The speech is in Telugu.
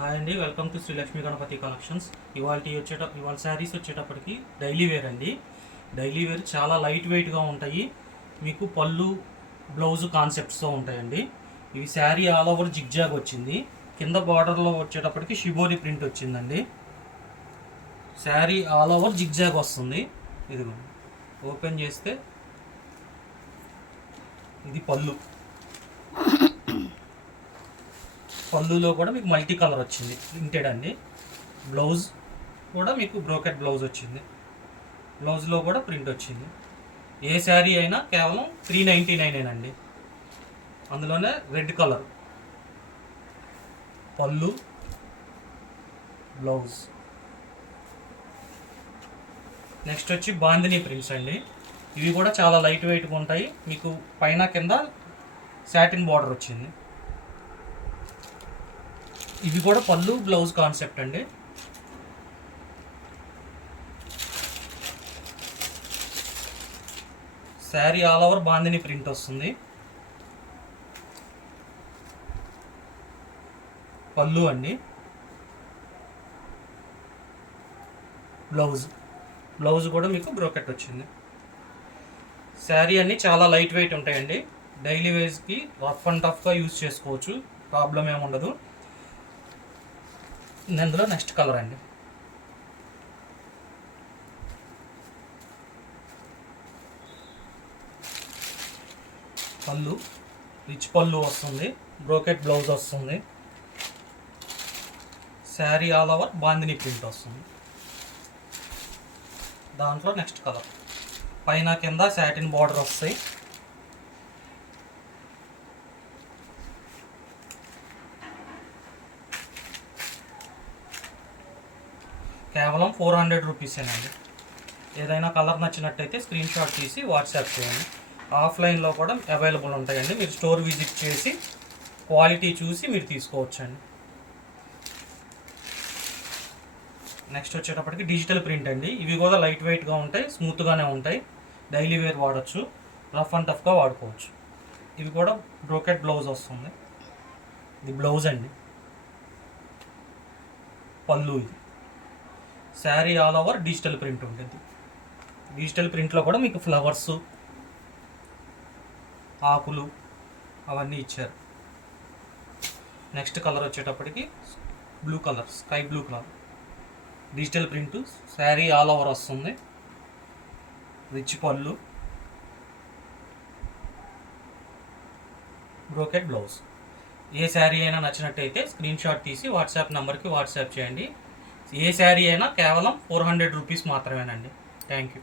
హాయ్ అండి, welcome to Shri Lakshmi Ganapathi collections. ఇవాళ శారీస్ వచ్చేటప్పటికి డైలీ వేర్ అండి. డైలీ వేర్ చాలా లైట్ వెయిట్గా ఉంటాయి. మీకు పళ్ళు బ్లౌజ్ కాన్సెప్ట్స్తో ఉంటాయండి. ఇవి శారీ ఆల్ ఓవర్ జిగ్జాగ్ వచ్చింది. కింద బార్డర్లో వచ్చేటప్పటికి షిబోరి ప్రింట్ వచ్చిందండి. శారీ ఆల్ ఓవర్ జిగ్జాగ్ వస్తుంది. ఇదిగో ఓపెన్ చేస్తే ఇది పళ్ళులో కూడా మీకు మల్టీ కలర్ వచ్చింది, ప్రింటెడ్ అండి. బ్లౌజ్ కూడా మీకు బ్రోకెట్ బ్లౌజ్ వచ్చింది. బ్లౌజ్లో కూడా ప్రింట్ వచ్చింది. ఏ శారీ అయినా కేవలం 399 అండి. అందులోనే రెడ్ కలర్ పళ్ళు, బ్లౌజ్. నెక్స్ట్ వచ్చి బాందినీ ప్రింట్స్ అండి. ఇవి కూడా చాలా లైట్ వెయిట్గా ఉంటాయి. మీకు పైన కింద సాటిన్ బార్డర్ వచ్చింది. ఇవి కూడా పళ్ళు బ్లౌజ్ కాన్సెప్ట్ అండి. Sari all over bandhani print వస్తుంది. పళ్ళు అండి. బ్లౌజ్ కూడా మీకు బ్రోకెట్ వచ్చింది. శారీ అన్నీ చాలా లైట్ వెయిట్ ఉంటాయండి. డైలీ వేర్స్కి రఫ్ అండ్ టఫ్గా యూజ్ చేసుకోవచ్చు, ప్రాబ్లం ఏముండదు. ఇందులో నెక్స్ట్ కలర్ అండి. పళ్ళు రిచ్ పళ్ళు వస్తుంది, బ్రోకెట్ బ్లౌజ్ వస్తుంది. Sari all over bandhani print వస్తుంది. దాంట్లో నెక్స్ట్ కలర్. పైన కింద సాటిన్ బార్డర్ వస్తాయి. కేవలం 400 రూపీసేనండి. ఏదైనా కలర్ నచ్చినట్టయితే స్క్రీన్ షాట్ తీసి వాట్సాప్ చేయండి. ఆఫ్లైన్లో కూడా అవైలబుల్ ఉంటాయండి. మీరు స్టోర్ విజిట్ చేసి క్వాలిటీ చూసి మీరు తీసుకోవచ్చండి. నెక్స్ట్ వచ్చేటప్పటికి డిజిటల్ ప్రింట్ అండి. ఇవి కూడా లైట్ వెయిట్గా ఉంటాయి, స్మూత్గానే ఉంటాయి. డైలీ వేర్ వాడచ్చు, రఫ్ అండ్ టఫ్గా వాడుకోవచ్చు. ఇవి కూడా బ్రోకెట్ బ్లౌజ్ వస్తుంది. ఇది బ్లౌజ్ అండి. పళ్ళు. ఇది sari all over digital print ఉంటుంది. డిజిటల్ ప్రింట్లో కూడా మీకు ఫ్లవర్స్, ఆకులు అవన్నీ ఇచ్చారు. నెక్స్ట్ కలర్ వచ్చేటప్పటికి blue colour, sky blue colour. Digital print, sari all over వస్తుంది. రిచ్ పళ్ళు, బ్రోకెట్ బ్లౌజ్. ఏ శారీ అయినా నచ్చినట్టయితే స్క్రీన్ షాట్ తీసి వాట్సాప్ నెంబర్కి వాట్సాప్ చేయండి. ఏ శారీ అయినా కేవలం 400 రూపీస్ మాత్రమేనండి. Thank you.